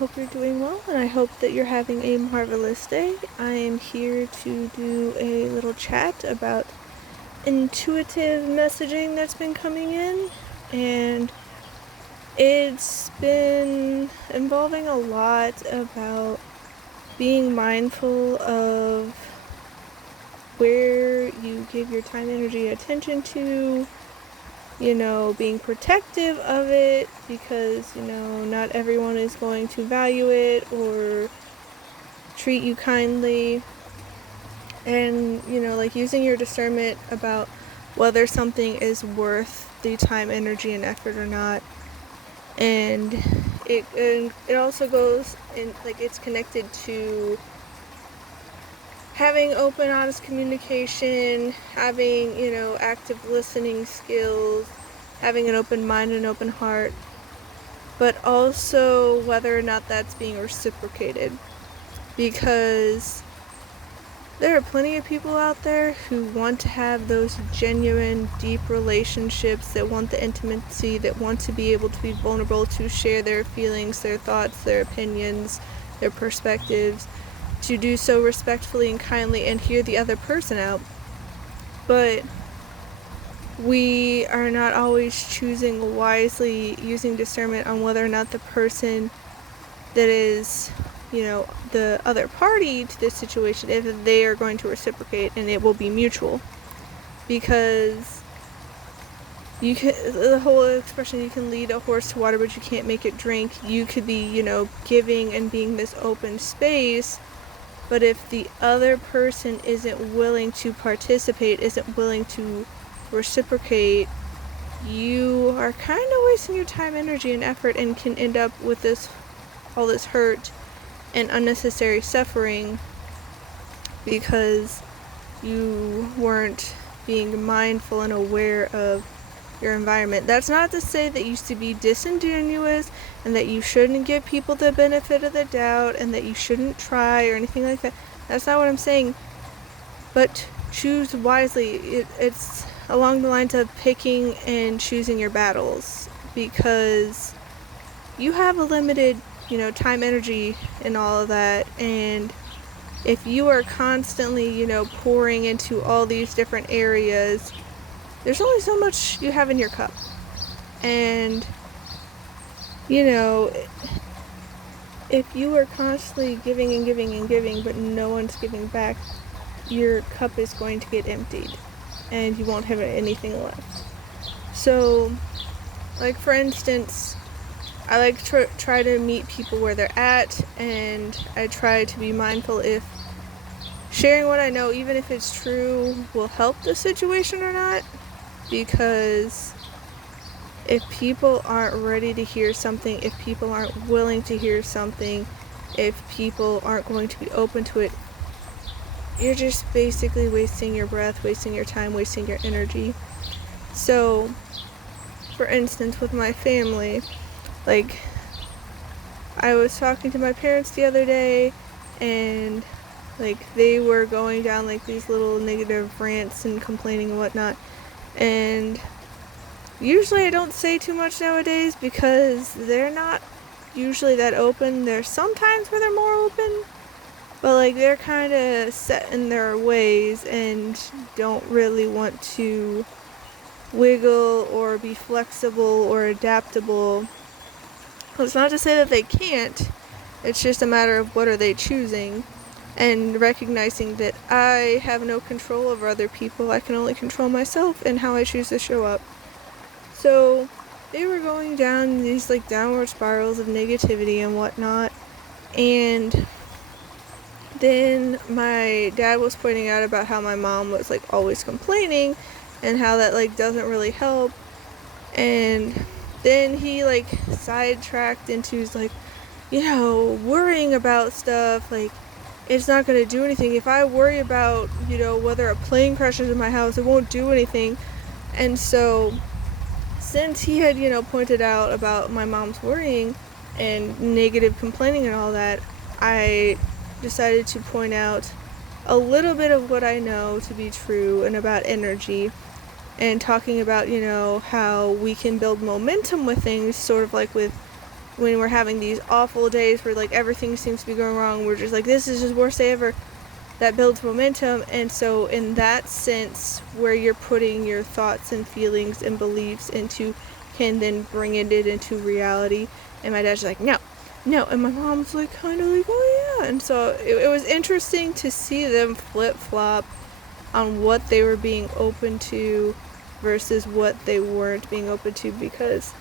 hope you're doing well, and I hope that you're having a marvelous day. I am here to do a little chat about intuitive messaging that's been coming in, and it's been involving a lot about being mindful of where you give your time, energy, attention to, being protective of it because, not everyone is going to value it or treat you kindly. And, using your discernment about whether something is worth the time, energy, and effort or not. And it also goes in, it's connected to having open, honest communication, having, active listening skills, having an open mind and open heart, but also whether or not that's being reciprocated. Because there are plenty of people out there who want to have those genuine, deep relationships, that want the intimacy, that want to be able to be vulnerable, to share their feelings, their thoughts, their opinions, their perspectives, to do so respectfully and kindly and hear the other person out. But we are not always choosing wisely, using discernment on whether or not the person that is, the other party to this situation, if they are going to reciprocate, and it will be mutual. Because the whole expression, you can lead a horse to water but you can't make it drink. You could be, giving and being this open space, but if the other person isn't willing to participate, isn't willing to reciprocate, you are kind of wasting your time, energy, and effort, and can end up with all this hurt and unnecessary suffering because you weren't being mindful and aware of your environment. That's not to say that you should be disingenuous and that you shouldn't give people the benefit of the doubt and that you shouldn't try or anything like that. That's not what I'm saying. But choose wisely. It's along the lines of picking and choosing your battles, because you have a limited, time, energy, and all of that. And if you are constantly, pouring into all these different areas, there's only so much you have in your cup. And, if you are constantly giving and giving and giving, but no one's giving back, your cup is going to get emptied and you won't have anything left. So, for instance, I like to try to meet people where they're at, and I try to be mindful if sharing what I know, even if it's true, will help the situation or not. Because if people aren't ready to hear something, if people aren't willing to hear something, if people aren't going to be open to it, you're just basically wasting your breath, wasting your time, wasting your energy. So, for instance, with my family, I was talking to my parents the other day, and they were going down these little negative rants and complaining and whatnot. And usually I don't say too much nowadays because they're not usually that open. There's sometimes where they're more open, but they're kind of set in their ways and don't really want to wiggle or be flexible or adaptable. It's not to say that they can't, it's just a matter of what are they choosing, and recognizing that I have no control over other people. I can only control myself and how I choose to show up. So they were going down these downward spirals of negativity and whatnot, and then my dad was pointing out about how my mom was always complaining and how that doesn't really help. And then he sidetracked into worrying about stuff, it's not going to do anything. If I worry about, whether a plane crashes in my house, it won't do anything. And so since he had, pointed out about my mom's worrying and negative complaining and all that, I decided to point out a little bit of what I know to be true and about energy, and talking about, how we can build momentum with things, sort of with when we're having these awful days where like everything seems to be going wrong, we're just like, this is just worst day ever. That builds momentum. And so in that sense, where you're putting your thoughts and feelings and beliefs into can then bring it into reality. And my dad's like, no. And my mom's like, kind of like, oh yeah. And so it was interesting to see them flip-flop on what they were being open to versus what they weren't being open to, because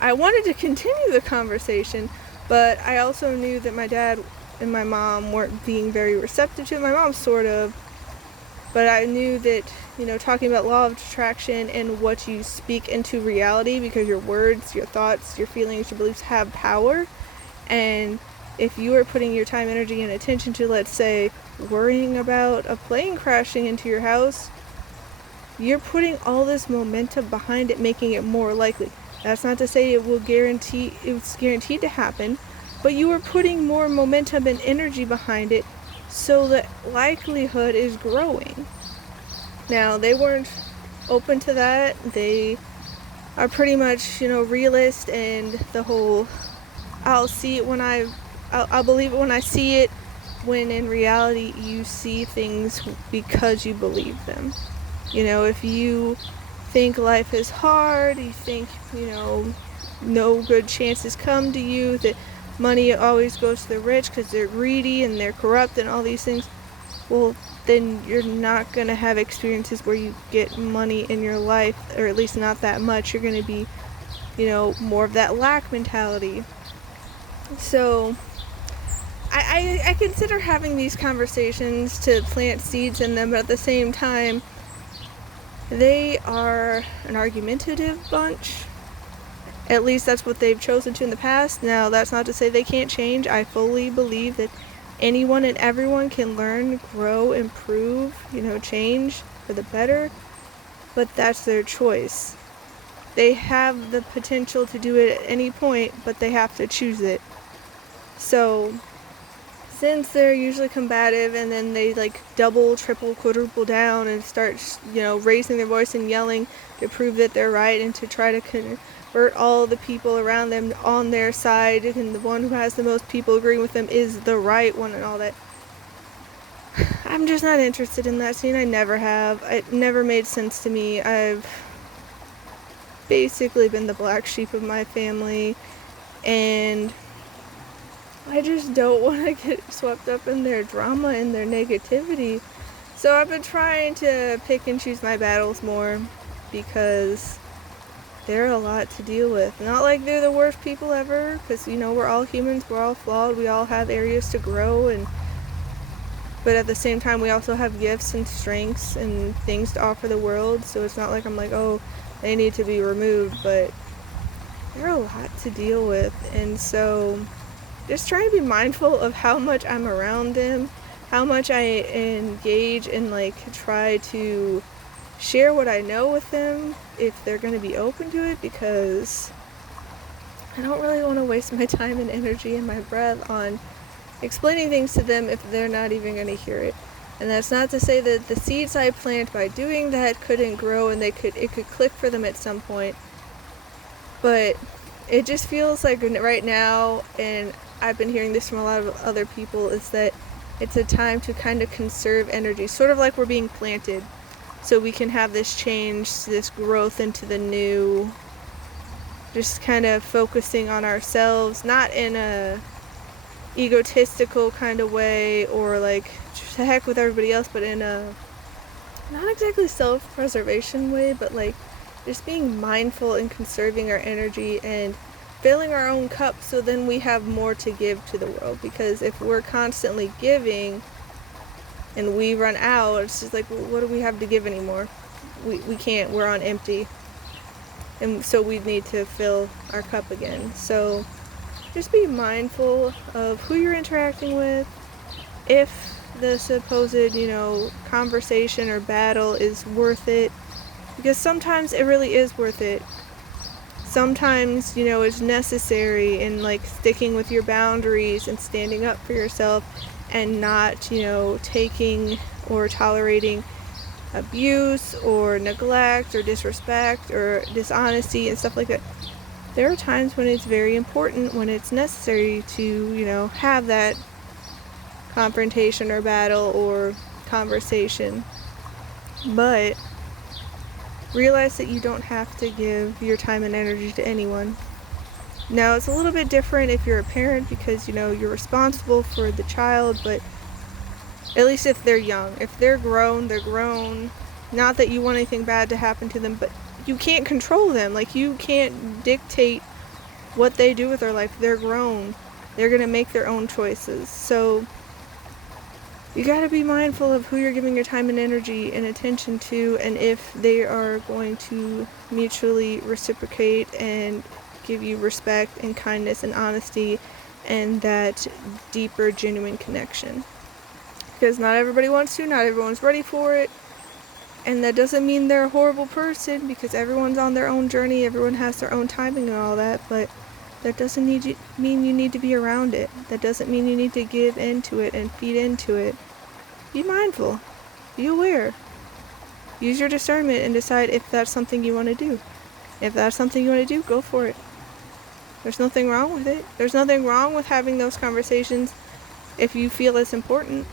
I wanted to continue the conversation, but I also knew that my dad and my mom weren't being very receptive to it. My mom sort of, but I knew that, talking about law of attraction and what you speak into reality, because your words, your thoughts, your feelings, your beliefs have power. And if you are putting your time, energy, and attention to, let's say, worrying about a plane crashing into your house, you're putting all this momentum behind it, making it more likely. That's not to say it's guaranteed to happen, but you are putting more momentum and energy behind it, so the likelihood is growing. Now, they weren't open to that. They are pretty much, realist, and the whole, I'll believe it when I see it, when in reality you see things because you believe them. If you think life is hard, you think, no good chances come to you, that money always goes to the rich because they're greedy and they're corrupt and all these things, well, then you're not going to have experiences where you get money in your life, or at least not that much. You're going to be, more of that lack mentality. So I consider having these conversations to plant seeds in them, but at the same time, they are an argumentative bunch. At least that's what they've chosen to in the past. Now, that's not to say they can't change. I fully believe that anyone and everyone can learn, grow, improve, change for the better, but that's their choice. They have the potential to do it at any point, but they have to choose it. So, since they're usually combative, and then they like double, triple, quadruple down and start, raising their voice and yelling to prove that they're right and to try to convert all the people around them on their side, and the one who has the most people agreeing with them is the right one and all that. I'm just not interested in that scene. I never have. It never made sense to me. I've basically been the black sheep of my family, and I just don't want to get swept up in their drama and their negativity. So I've been trying to pick and choose my battles more, because they're a lot to deal with. Not like they're the worst people ever, because, we're all humans, we're all flawed, we all have areas to grow, but at the same time, we also have gifts and strengths and things to offer the world. So it's not like I'm like, oh, they need to be removed, but they're a lot to deal with. And so just trying to be mindful of how much I'm around them, how much I engage and try to share what I know with them, if they're going to be open to it, because I don't really want to waste my time and energy and my breath on explaining things to them if they're not even going to hear it. And that's not to say that the seeds I plant by doing that couldn't grow and it could click for them at some point. But it just feels like right now, and I've been hearing this from a lot of other people, is that it's a time to kind of conserve energy, sort of like we're being planted, so we can have this change, this growth into the new, just kind of focusing on ourselves, not in a egotistical kind of way, or to heck with everybody else, but in a not exactly self-preservation way, but just being mindful and conserving our energy and filling our own cup, so then we have more to give to the world. Because if we're constantly giving and we run out, it's just like, well, what do we have to give anymore? We can't, we're on empty, and so we need to fill our cup again. So just be mindful of who you're interacting with, if the supposed, conversation or battle is worth it, because sometimes it really is worth it. Sometimes, it's necessary in sticking with your boundaries and standing up for yourself, and not, taking or tolerating abuse or neglect or disrespect or dishonesty and stuff like that. there are times when it's very important, when it's necessary to, have that confrontation or battle or conversation. But realize that you don't have to give your time and energy to anyone. Now, it's a little bit different if you're a parent because, you're responsible for the child, but at least if they're young. If they're grown, they're grown. Not that you want anything bad to happen to them, but you can't control them. Like, you can't dictate what they do with their life. They're grown. They're going to make their own choices. So you got to be mindful of who you're giving your time and energy and attention to, and if they are going to mutually reciprocate and give you respect and kindness and honesty and that deeper, genuine connection. Because not everybody wants to, not everyone's ready for it, and that doesn't mean they're a horrible person, because everyone's on their own journey, everyone has their own timing and all that, but that doesn't mean you need to be around it. That doesn't mean you need to give into it and feed into it. Be mindful. Be aware. Use your discernment and decide if that's something you want to do. If that's something you want to do, go for it. There's nothing wrong with it. There's nothing wrong with having those conversations if you feel it's important.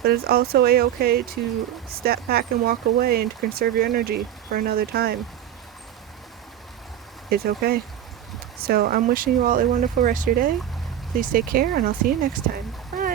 But it's also a-okay to step back and walk away and to conserve your energy for another time. It's okay. So I'm wishing you all a wonderful rest of your day. Please take care, and I'll see you next time. Bye.